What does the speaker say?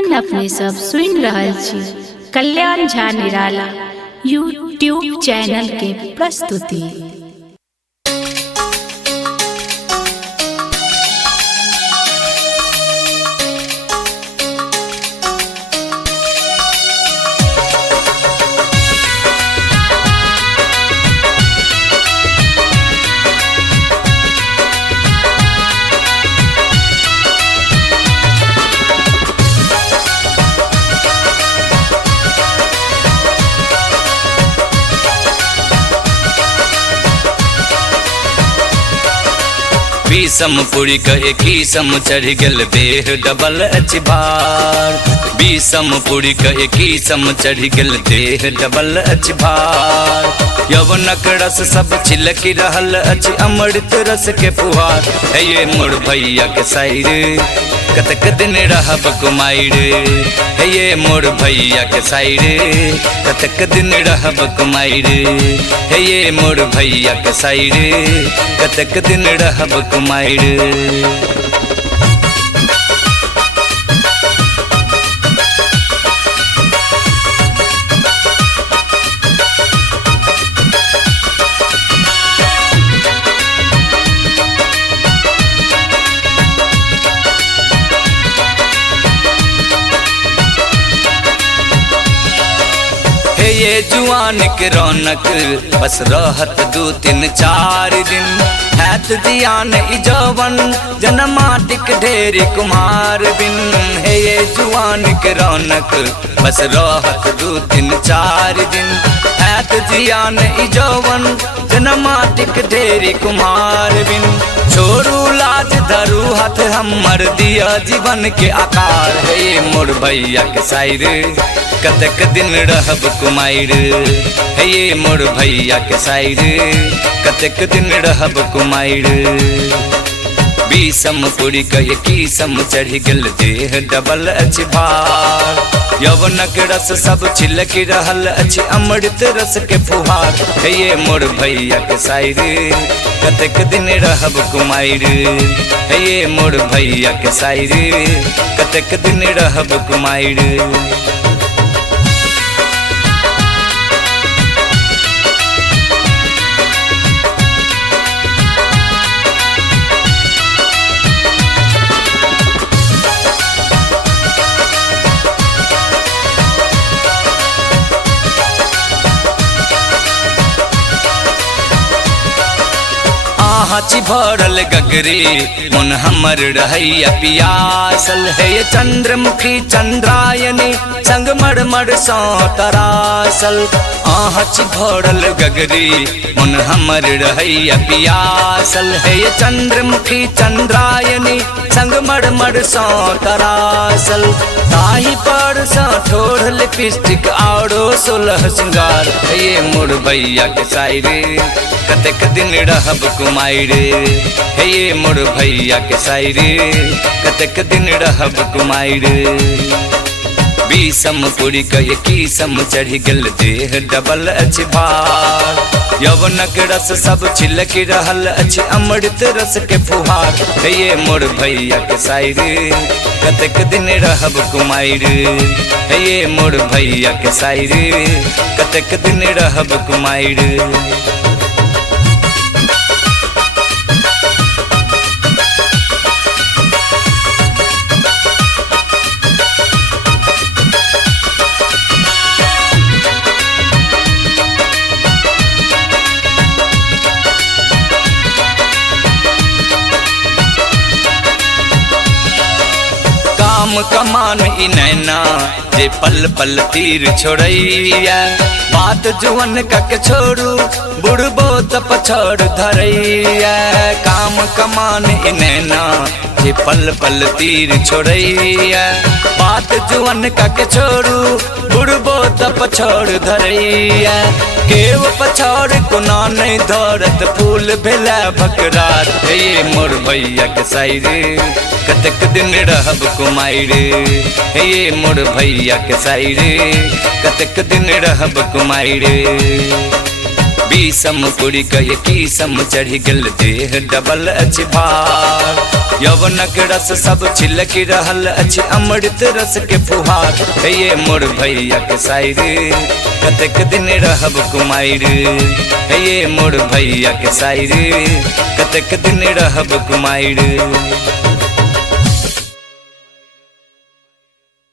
अखन अपने सब सुन रहल छी कल्याण झा निराला यूट्यूब चैनल के प्रस्तुति। बीसम पुरी कहे कीसम चढ़ गल देह डबल अचबार। बीसम पुरी कहे कीसम चढ़ गल देह डबल अचबार। यवनक रस सब छिलक रहल अछि अमृत रस के फुहार। है ये मोर भैया के साइर कतक दिन रहब कुमार। है ये मोर भैया के साइर कतक दिन रहब कुमार। है ये मोर भैया के साइर कतक दिन रहब कुमार। ये जुआन के रौनक बस रहत 2-3-4 दिन। हैत जियान इजवन जनमाटिक ढेरी कुमार बिन। है ये जुआन के रौनक बस रहत 2-3-4 दिन। हैत जियान इजवन जनमाटिक ढेरी कुमार बिन। छोरू लाज धरू हाथ हमर दिया जीवन के आकार। है ये मोर भैया के साइर कतक दिन रहब कुमार। है ये मोर भैया के साइर कतक दिन रहब कुमार। बीसम पुरी कहे कीसम चढ़ गल देह डबल अचबार। यवनक रस सब छिलक रहल अछि अमृत रस के फुहार। है ये मोर भैया के साइर कतक दिन रहब कुमार। है ये मोर भैया के साइर कतक दिन रहब कुमार। हाची भरल गगरी मन हमर रहैया पियासल। है ये चंद्रमुखी चंद्रायनी संग मरमर सौ तरासल। हाची भरल गगरी मन हमर रहैया पियासल। है ये चंद्रमुखी चंद्रायनी संग मरमर सौ तरासल। ताही पर सा ठोर लिपस्टिक औरो 16 श्रृंगार। है ये मोर भैया के साइर कतक दिन रहब कुमार। है ये मोर भैया के साइर कतक दिन रहब कुमार। बीसम पुरी कहे कीसम चढ़ गल देह डबल अचबार। यवनक रस सब छिलक रहल अछि अमृत रस के फुहार। है ये मोर भैया के साइर कतक दिन रहब कुमार। है ये मोर भैया के साइर कतक दिन रहब कुमार। काम कमान ई नैना जे पल पल तीर छोड़ैया। बात जुवन कक छोड़ू बुढ़बो त पछड़ धरैया। काम कमान ई नैना जे पल पल तीर छोड़ैया। बात जुवन कक छोड़ू बुढ़बो त पछड़ धरैया। केव पछड़ कोना नहीं धरत फूल भेला बकरार। है ये मोर भैया के साइर कतक दिन रहब कुमार। है ये मोर भैया के साइर कतक दिन रहब कुमार। बीसम कुड़ी कह कीसम चढ़ी गल देह डबल अछि भार यौवनक रस सब छिलकी रहल अछि अमृत रस के फुहार हे ये मोर भैया के साइर कतेक दिन रहब कुमार हे ये मोर भैया के साइर कतेक दिन रहब कुमार।